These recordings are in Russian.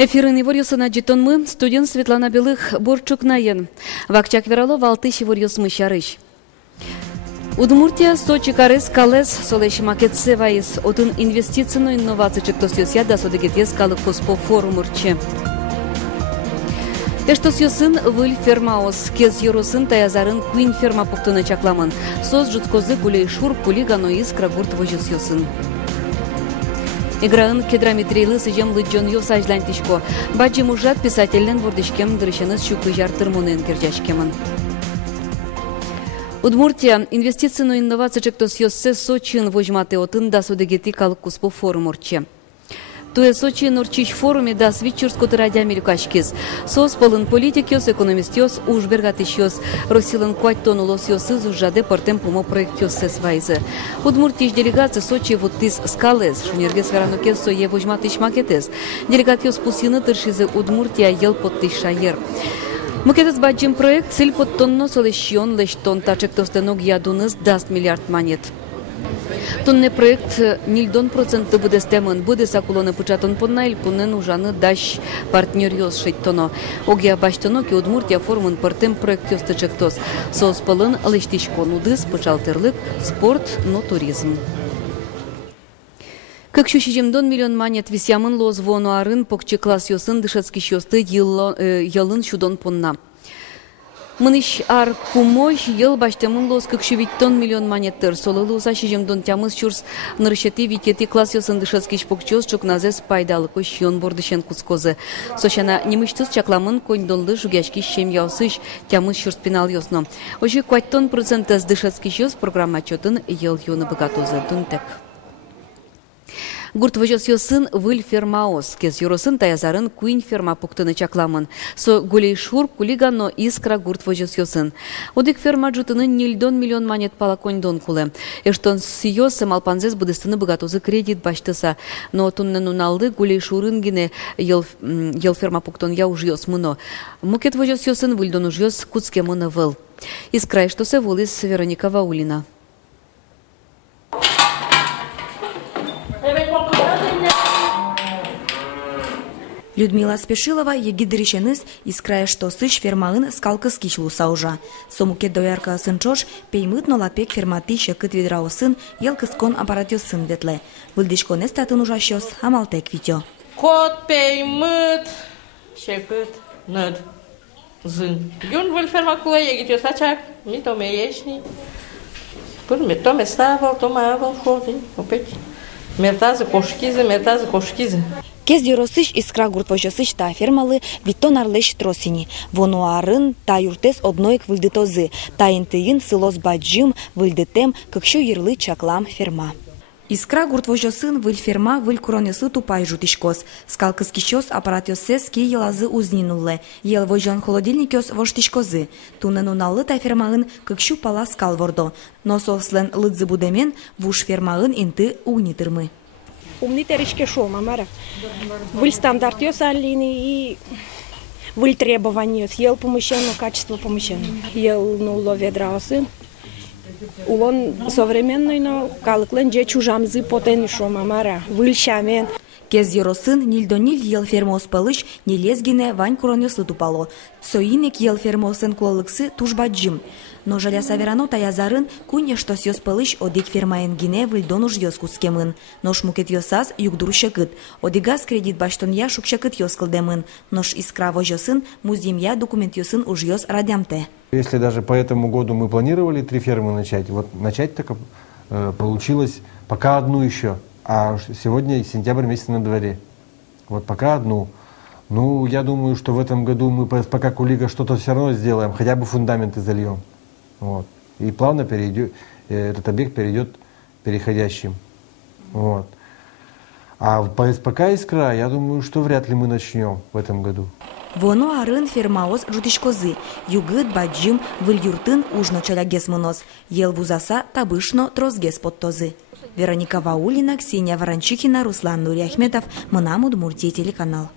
Эфирын ворюсына житонмы, студент Светлана Белых борчук наен. Вакчак Вералов алтыш ворюсмы шарыш. Удмуртия Сочи карес калес солеш макетсе вайс отын инвестицийную инновацию чектосьёс яда содегетес калык коспо форумурче. Эштосьёсын выль фермаос кез юросын таязарын куин ферма пуктыны чакламын. Соз жуткозы гулей шур кулигано искра гурт вожысьёсын. Играын кедраметрейлы сыжем лыджон ёс ажлантишко. Баджи мужат писательнен вордышкем дырышыныз шукы жартырмонен кержашкемын. Удмуртия инвестицийную инновацию чектосьёссе Сочин вожматы отын да содегети калык куспо форумурче. Туе Сочи норчич форуме да свитчурско радя мелюкашкис. Сос полын политикиос, экономистиос, ужбергатишиос, росилын куаттон улосиосыз ужаде портем пумо проектиосе свайзе. Удмуртиш делегация Сочи вот тис скалес, шунергес веранукес сое вожматиш макетес. Делегатиос пусины тыршизе Удмуртия ел подтиш шаер. Макетес баджим проект цель подтонно солещион лештон тачектостеног ядуныз даст миллиард монет. Тонне проект нильдон проценты буде стемын, буде сакулоны пучатон поннайл пунен ужаны даш партнер ёс шеттоно. Огия баштоно ки Удмуртия формын портем проект ёсты чектос. Соос пылын лештишкон удыс, пычалтырлык, спорт, но туризм. Как $6 миллион монет висямын лоз вону арын покче класс ёсын дышецкий ёсты ялын шудон понна. Мыныш ар пумой ел баштамын лос $1 миллион монеттер. Солылы уса $6 тямыз чурс ныршети витети класс ёсын дышецкий покчёс чукназес пайдалы кош ён бордышен кускозы. Сошана немыштыз чакламын коньдонлы жугяшки шем яусыш тямыз чурс пенал ёсно. Ожи куаттон процентез дышецкий ёс программа чётын ел ёны богатозы дунтек. Гурт вожосьёсын выль фермаос, кез юросын таязарын куин ферма пуктыны чакламын. Со гулей шур кулигано искра гурт вожосьёсын. Одик ферма джутынын $1 миллион монет палаконьдон куле. Эштон сиёсы малпанзес будыстыны богатозы кредит баштыса. Но туннен уналды гулей шурын гине ел ферма пуктон я уж ёс мыно. Мукет вожосьёсын выльдон уж ёс куцке мыны выл. Искрай что се волис Вероника Ваулина. Людмила Спешилова егидыришеныз из края что сыш фермалын скалкыски шлуса уже. Сомуке доярка сынчош пеймыт нолапек ферматы шекыт ведрао сын елкыскон аппаратё сын ветле. Вылдышкон эстатын ужащёс хамалтек видео. Кот пеймыт шекыт над зын. Юн выль фермакула егитё сачак, ми то меешни. Пырме то меставал, то маавал ходы. Опять мертазы кошкизы. Кез юросыш искра гуртвожосыш та фермалы виттон арлеш тросини. Вону арын та юртес одноек вылдытозы. Та интыин сылос баджим вылдытем кыкшу ярлы чаклам ферма. Искра гуртвожосын выль ферма выль куронесы тупай жутишкос. Скалкыскищос аппаратёсес ки елазы узнинулле. Ел вожон холодильникёс воштишкозы. Тунен уналлы та фермаын кыкшу пала скал вордо. Но сослен лыдзы будемен вуш фермаын инты угнитырмы. Умнитеричке шо, мамара. Выль стандарт ёс аллини и выль требования ёс. Ел помещено, качество помещено. Ел нуло ведра сын. Улон современный, но калыклен же чужамзы потен шо, мамара. Выль шамен. Кез юросын нильдониль ел фермос пылыш нелезгине вань куронёсы тупало. Соинек ел фермосын кулалыксы тужбаджим. Но жаля саверано таязарын кунья что сёс пылыш одик фермаен гине выльдон уж ёс кускемын. Нош мукет ёсас югдур шекыт. Одигаз кредит баштон я шук шекыт ёс кылдемын. Нош искра вожосын музим я документ ёсын уж ёс радямте. Если даже по этому году мы планировали 3 фермы начать, вот начать так получилось пока одну еще. А сегодня сентябрь месяц на дворе. Вот пока одну. Ну, я думаю, что в этом году мы пока кулига что-то все равно сделаем, хотя бы фундаменты зальем. Вот. И плавно этот объект перейдет переходящим. Вот. А по СПК «Искра», я думаю, что вряд ли мы начнем в этом году. Воно арын фермаос жутишкозы. Югыт баджим выль юртын ужно чалягес мынос. Ел вузаса табышно трозгес подтозы. Вероника Ваулина, Ксения Ворончихина, Руслан Нуриахметов, Мынам Удмуртия телеканал.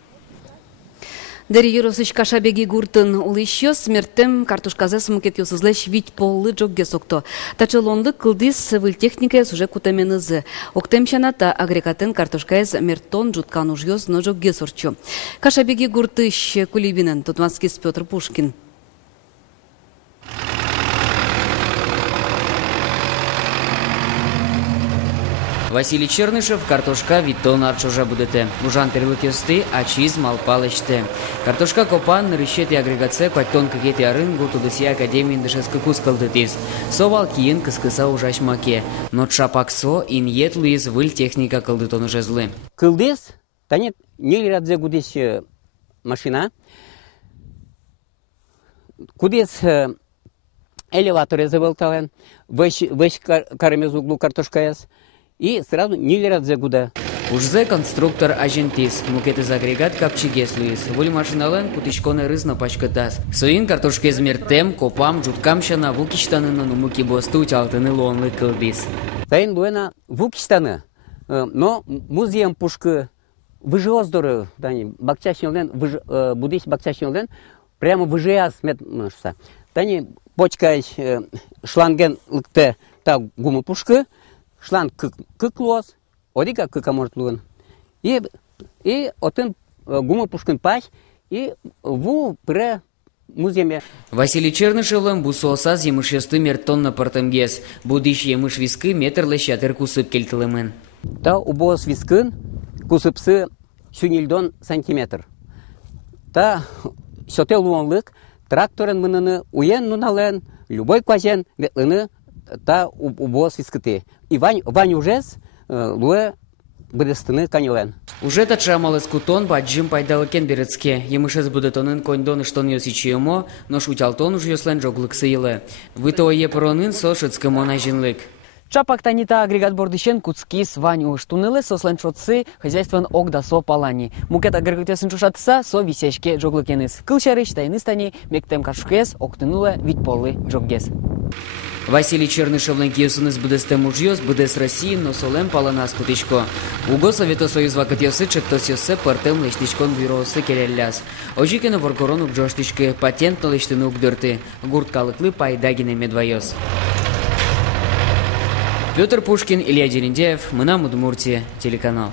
Дери юросыч кашабеги гуртын улыщё смертем картушказе смукет юсызлеш вить поллы джогге сокто. Тачелонды кылдис выльтехника уже кутаменызы. Октем шаната агрегатын картушкаез мертон джуткан ужьёс но джогге сорчу. Кашабеги гуртыш Кулибинен, Тутманскис Петр Пушкин. Василий Чернышев, картошка витон арчожа будете. Ужан перлыкесты, ачиз малпалышты. Картошка копан, решети агрегация, кватон кагети арын, гуртудыси академии дышескі кус кылдытис. Совал киен кыскыса ужаш маке. Но чапаксо ин етлуиз выль техника кылдытон ужезлы. Кылдес, танет нелерадзе гудес машина. Кудес элеваторе завелтален, весь карамез углу картошкаяс. И сразу нелерадзе гуда. Ужзе конструктор агентис, мукет агрегат капчигес луис. Вуль машинален кутичконе рызна пачкатас. Соин картошке змертем, копам, джуткамшана, вукиштанына нумуки босту чалтыны лонлы кылдис. Тайн луэна вукиштаны, но музеем пушкы выжиоздоры, тани, бакчашнелен, будиш бакчашнелен, прямо выжиас метнышса. Тани, почкач шланген лыкте та гумы пушкы, шланг кыклос, одика кыка может луэн. И отын гумы пушкын паш, и ву пре муземе. Василий Чернышевлен бусоосаз емышесты мертонна партемгес. Будиш емыш вискы метрлы шатыр кусып келтілімен. Та убоос вискын кусыпсы шунильдон сантиметр. Та шоте луонлык тракторен мыныны уен нунален, любой квазен ветлыны та убоос вискыты. И вань ужес луэ быдыстыны канилен. Уже тачамалыс кутон баджим пайдалыкен берецке. Емышес будетонын коньдон иштон йосичиемо, но шутялтон уж йослен жоглыксы елы. Вытоо епронын со шыцкымона жинлык. Чапак танита агрегат бордыщен куцкис ваню штунылы сослен шотсы хозяйствен огда со палани. Мукет агрегатесен чушатса со висечке жоглыкеныз. Кылчарыч тайныстани мектем кашкес октынулы витполы джоггес. Василий Чернышевлен киосыныз будестем ужьёс, будес России, но солем паланас кутичко. Уго Совето Союз вакатьосы чектосьосы партем лештичкон бюросы керелляс. Ожикено воркоронук джоштичке патентно лештыны угдырты. Гурткалыклы пайдагине медвайос. Петр Пушкин, Илья Дерендеев, Мынам Удмуртия, телеканал.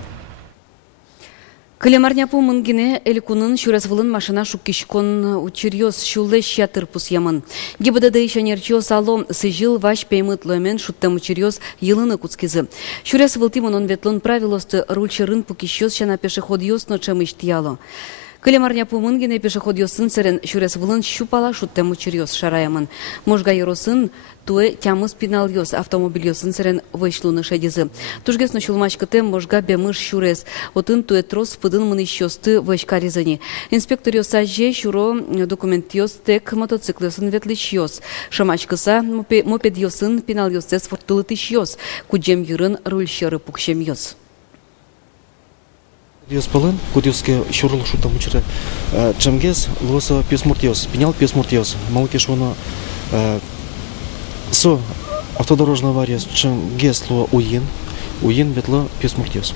Калемарняпу мынгине элькунын шурасвылын машина шуккишкон учирьёс шулле щатыр пусьямын. ГИБДД ишанерчо сало сыжил ваш пеймытломен шуттам учирьёс йылыны куцкизы. Шурасвылтимын он ветлон правилосты рульчерын пукищёс шана пешеходьёс ночем иштияло. Калемарняпу мынгине пешеходьёсын сырен шурасвылын щупала шуттам учирьёс шараямын. Можга йоросын туэ тямыс пиналйос автомобильёсын сырен вышлуны шедизы. Тужгес ночулмачкыте можга бемыш шурес. Отын туэ трос пыдын мыныщёсты вышкаризани. Инспектор ёсаже шуро документёс тек мотоциклёсын ветличьёс. Шамачкыса мопедёсын пиналйёсес фортулытышьёс. Куджем юрын рульщеры пукшемьёс. Диос палын, кудиоске шурл шутам учера. Чамгес лоса песмуртиос, пенял песмуртиос. Маукеш воно со автодорожная авария, чамгес ло уин ветла песмуртиос.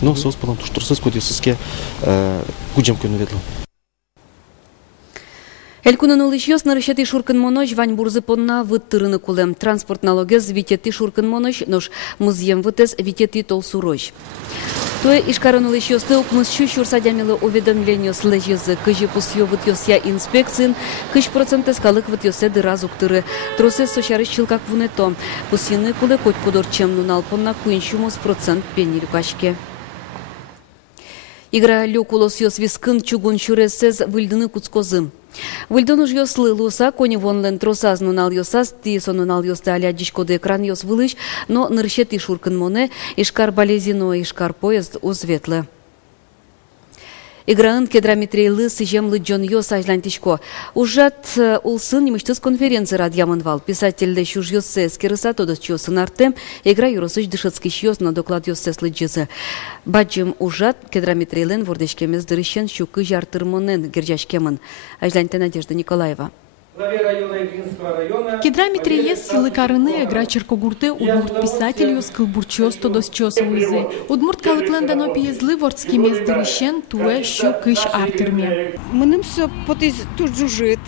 Но сос палын туштурсыз кудиоске куджемку ветла. Элькунын улышьёс нарышети шуркын моноч вань бурзы понна выттырыны кулем. Транспорт налогез витети шуркын моноч, нож музьем вытез витети толсуроч. Туэ ишкарын улышьёсты укмысчу шурсадямилы уведомлению слэжезы кыжи пусьё вытёсья инспекцин, кыш процентес калык вытёсе дыра зуктыры. Тросес сощарыш чилкак вунето. Пусьяны кулы коть кудор чем нунал понна куинчумос процент пени люкашке. Игра люкулос ёс вискын чугун шуресез выльдыны куцкозым. Выльдон уж ёслы луса, кони вонлен тросаз нунал ёсаз, ти сонунал ёсты аля дичкоды экран ёс вылыш, но нырщет и шуркын моне, ишкар балезино, ишкар поезд узветлы. Играын кедраметрейлы сыжемлы джон ёс ажлантишко. Ужат улсын немыштыз конференция радьямынвал. Писательды шуж ёссы эскерыса тодос чёсын артем, игра юросыч дышыцкиш ёс на доклад ёссеслы джизы. Баджим ужат кедраметрейлен вордешкемез дырыщен щукы жартырмонен герджашкемын. Ажланте Надежда Николаева. Кедрамитрие силы карыны игра черкогурты удмурт писатель скылбурчос тодосчос уйзы. Удмурт калыклендано пьезлы вордский месдырищен туэ щу кыш артырме. Мыным все потыз туджужит.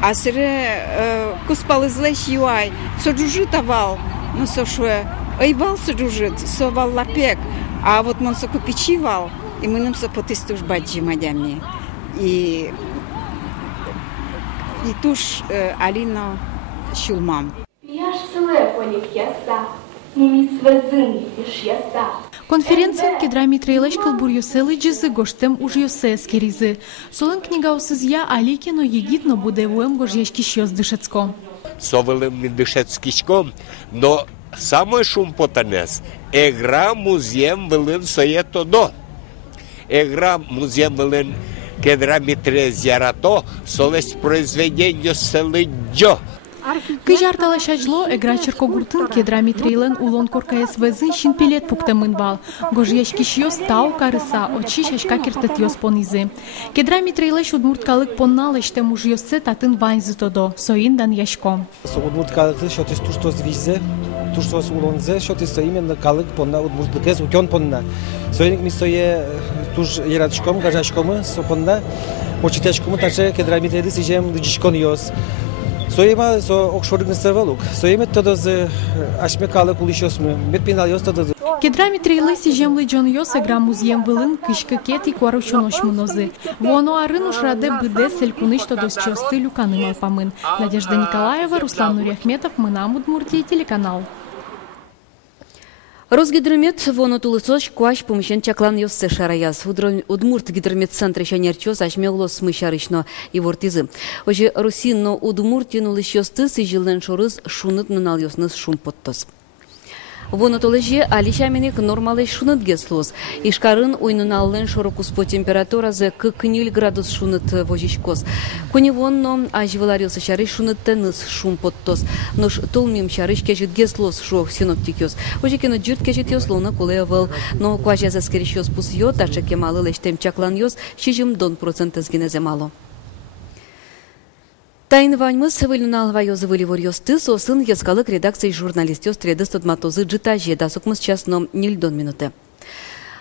А сыре куспалызлэш юай. Соджужит авал. Ну сошуэ. Айвал соджужит. Совал лапек. А вот мон соку печивал. И мыным все потыз туж баджи мадями. И туж Алина Шулмам. Конференция Кедрамитрие кылбурьёселы джизы гоштем уж ёсе скеризы. Солен книга усызья Аликино егитно буде воем гожьешки щёс дышецко. Совелем не дышецкичком, но самый шум потанес. Эгра музеем велен соето до. Эгра музеем велен Кедрамитрие зярато солесть произведение селыджо. Кыжартала шажло игра черкогуртын Кедрамитриелен улон коркаес везын шинпилет пуктемынвал. Гожьешки щёс тау карыса, очи шашка киртет ёс понизы. Кедрамитриелеш удмурткалык понналеште муж ёсце татын ваньзы тодо, соиндан яшко. Удмурткалык шотис туштос виззе, туштос улонзе, шотис именно калык понна удмурткес утён понна. Соиник ми сое туж ератшком, гажашком, со понна, очитешком, таже Кедрамитриелес ижем дижкон ёс. Соема со окшорыгны севалук. Соема тодоз ашмекалы кулишосмы. Бетпинал ёс тодоз. Кедрамитрие сижемлы джон ёс игра музеем вылын кышка кет и куаручонош мунозы. Воно арын уж раде быде селькуныш тодоз чосты люканы малпамын. Надежда Николаева, Руслан Нуряхметов, Мынам Удмуртия, телеканал. Росгидромет воно тулысоч куаш помещен чаклан ёссе шараяс. Удмурт гидрометцентр шанерчос ашмеглос мышарычно и вортизы. Оже русинно удмуртину лишь ёсты сижилен шорыз шунут нунал ёсныз шум поттос. Воно толеже алишаменек нормалый шунут геслос. Ишкарын уйнуналлен шорокус по температура за книль градус шунут вожичкос. Коневонно ажвеларился шары шунут теныс шум поттос. Нош толмим шарыш кежит геслос шох синоптикёс. Оже кено джирт кежит ёслона кулеявал. Но куажа заскерещёс пус ё, тача кемалы лештем чаклан ёс, шижим дон процентес генеземало. Тайн ваньмыз вылюнал вайозы выливор ёсты, сосын ескалык редакции журналист ёс треды стадматозы джитажи, да сукмыз часно нильдон минуты.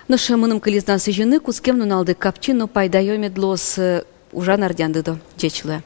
Нош мыным кылизна сыжыны кускем нуналды капчи, но пайда ёмедлос ужан ардяндыдо, чечлы.